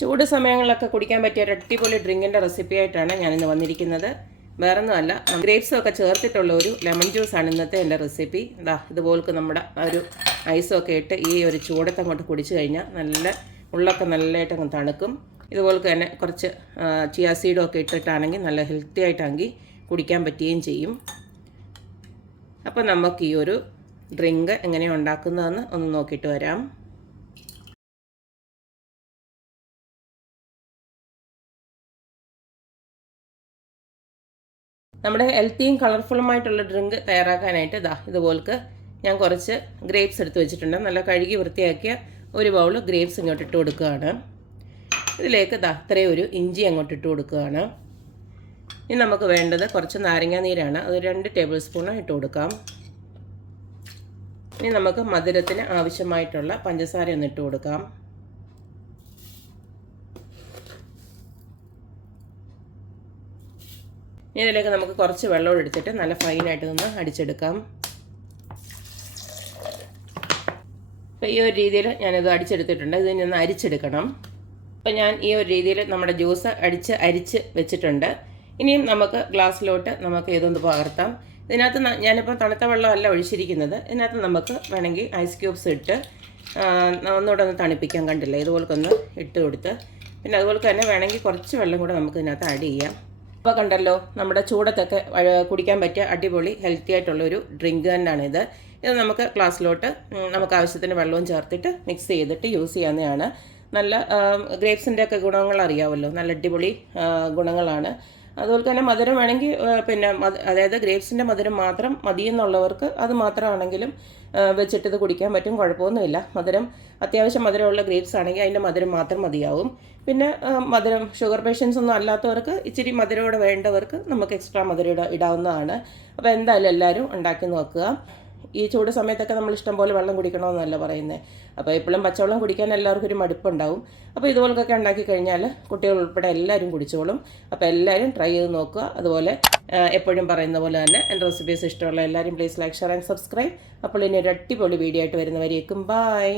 ചൂട് സമയങ്ങളിലൊക്കെ കുടിക്കാൻ പറ്റിയ ഒരു അടിപൊളി ഡ്രിങ്കിൻ്റെ റെസിപ്പി ആയിട്ടാണ് ഞാനിന്ന് വന്നിരിക്കുന്നത്. വേറൊന്നുമല്ല, ഗ്രേപ്സൊക്കെ ചേർത്തിട്ടുള്ള ഒരു ലെമൺ ജ്യൂസാണ് ഇന്നത്തെ എൻ്റെ റെസിപ്പി. ഇതുപോലൊക്കെ നമ്മുടെ ഒരു ഐസൊക്കെ ഇട്ട് ഈ ഒരു ചൂടത്ത് അങ്ങോട്ട് കുടിച്ചു കഴിഞ്ഞാൽ നല്ല ഉള്ളൊക്കെ നല്ലതായിട്ട് അങ്ങ് തണുക്കും. ഇതുപോലെ തന്നെ കുറച്ച് ചിയ സീഡും ഒക്കെ ഇട്ടിട്ടാണെങ്കിൽ നല്ല ഹെൽത്തി ആയിട്ടാണെങ്കിൽ കുടിക്കാൻ പറ്റുകയും ചെയ്യും. അപ്പോൾ നമുക്ക് ഈ ഒരു ഡ്രിങ്ക് എങ്ങനെയാണ് ഉണ്ടാക്കുന്നതെന്ന് ഒന്ന് നോക്കിയിട്ട് വരാം. നമ്മുടെ ഹെൽത്തിയും കളർഫുള്ളുമായിട്ടുള്ള ഡ്രിങ്ക് തയ്യാറാക്കാനായിട്ട് ഇതുപോലക്ക് ഞാൻ കുറച്ച് ഗ്രേപ്സ് എടുത്ത് വെച്ചിട്ടുണ്ട്. നല്ല കഴുകി വൃത്തിയാക്കിയ ഒരു ബൗൾ ഗ്രേപ്സ് ഇങ്ങോട്ട് ഇട്ട് കൊടുക്കുകയാണ്. ഇതിലേക്ക് ഇത്രയും ഒരു ഇഞ്ചി അങ്ങോട്ട് ഇട്ട് കൊടുക്കുകയാണ്. ഇനി നമുക്ക് വേണ്ടത് കുറച്ച് നാരങ്ങ നീരാണ്. അത് 2 ടേബിൾ സ്പൂൺ ഇട്ട് കൊടുക്കാം. ഇനി നമുക്ക് മധുരത്തിന് ആവശ്യമായിട്ടുള്ള പഞ്ചസാര ഒന്ന് ഇട്ട് കൊടുക്കാം. ഇനി ഇതിലേക്ക് നമുക്ക് കുറച്ച് വെള്ളം എടുത്തിട്ട് നല്ല ഫൈനായിട്ട് നിന്ന് അടിച്ചെടുക്കാം. അപ്പോൾ ഈ ഒരു രീതിയിൽ ഞാനിത് അടിച്ചെടുത്തിട്ടുണ്ട്. ഇതിൽ നിന്ന് അരിച്ചെടുക്കണം. അപ്പോൾ ഞാൻ ഈ ഒരു രീതിയിൽ നമ്മുടെ ജ്യൂസ് അരിച്ച് വെച്ചിട്ടുണ്ട്. ഇനിയും നമുക്ക് ഗ്ലാസ്സിലോട്ട് നമുക്ക് ഇതൊന്ന് പകർത്താം. ഇതിനകത്ത് ഞാനിപ്പോൾ തണുത്ത വെള്ളമല്ല ഒഴിച്ചിരിക്കുന്നത്. ഇതിനകത്ത് നമുക്ക് വേണമെങ്കിൽ ഐസ് ക്യൂബ്സ് ഇട്ട് ഒന്നുകൂടെ ഒന്ന് തണുപ്പിക്കാൻ, കണ്ടില്ല ഇതുപോലൊക്കെ ഒന്ന് ഇട്ട് കൊടുത്ത്, പിന്നെ അതുപോലെ തന്നെ വേണമെങ്കിൽ കുറച്ച് വെള്ളം കൂടെ നമുക്ക് ഇതിനകത്ത് ആഡ് ചെയ്യാം. ഇപ്പോൾ കണ്ടല്ലോ, നമ്മുടെ ചൂടത്തൊക്കെ കുടിക്കാൻ പറ്റിയ അടിപൊളി ഹെൽത്തി ആയിട്ടുള്ളൊരു ഡ്രിങ്ക് തന്നെയാണിത്. ഇത് നമുക്ക് ഗ്ലാസ്സിലോട്ട് നമുക്ക് ആവശ്യത്തിന് വെള്ളവും ചേർത്തിട്ട് മിക്സ് ചെയ്തിട്ട് യൂസ് ചെയ്യാവുന്നതാണ്. നല്ല ഗ്രേപ്സിൻ്റെ ഒക്കെ ഗുണങ്ങൾ അറിയാമല്ലോ, നല്ല അടിപൊളി ഗുണങ്ങളാണ്. അതുപോലെ തന്നെ മധുരം വേണമെങ്കിൽ പിന്നെ അതായത് ഗ്രേപ്സിൻ്റെ മധുരം മാത്രം മതിയെന്നുള്ളവർക്ക് അത് മാത്രമാണെങ്കിലും വെച്ചിട്ട് ഇത് കുടിക്കാൻ പറ്റും, കുഴപ്പമൊന്നുമില്ല. അത്യാവശ്യം മധുരമുള്ള ഗ്രേപ്സ് ആണെങ്കിൽ അതിൻ്റെ മധുരം മാത്രം മതിയാവും. പിന്നെ ഷുഗർ പേഷ്യൻസ് ഒന്നും അല്ലാത്തവർക്ക് ഇച്ചിരി മധുരമോടെ വേണ്ടവർക്ക് നമുക്ക് എക്സ്ട്രാ മധുരം ഇടാവുന്നതാണ്. അപ്പോൾ എന്തായാലും എല്ലാവരും ഉണ്ടാക്കി നോക്കുക. ഈ ചൂട് സമയത്തൊക്കെ നമ്മൾ ഇഷ്ടം പോലെ വെള്ളം കുടിക്കണമെന്നല്ല പറയുന്നത്. അപ്പോൾ എപ്പോഴും പച്ചവെള്ളം കുടിക്കാൻ എല്ലാവർക്കും ഒരു മടുപ്പുണ്ടാവും. അപ്പോൾ ഇതുപോലൊക്കെ ഉണ്ടാക്കി കഴിഞ്ഞാൽ കുട്ടികൾ ഉൾപ്പെടെ എല്ലാവരും കുടിച്ചോളും. അപ്പോൾ എല്ലാവരും ട്രൈ ചെയ്ത് നോക്കുക. അതുപോലെ എപ്പോഴും പറയുന്ന പോലെ തന്നെ എൻ്റെ റെസിപ്പീസ് ഇഷ്ടമുള്ള എല്ലാവരും please like, share and subscribe. അപ്പോൾ ഇനി ഒരു അടിപൊളി വീഡിയോ ആയിട്ട് വരുന്നവരേക്കും ബൈ.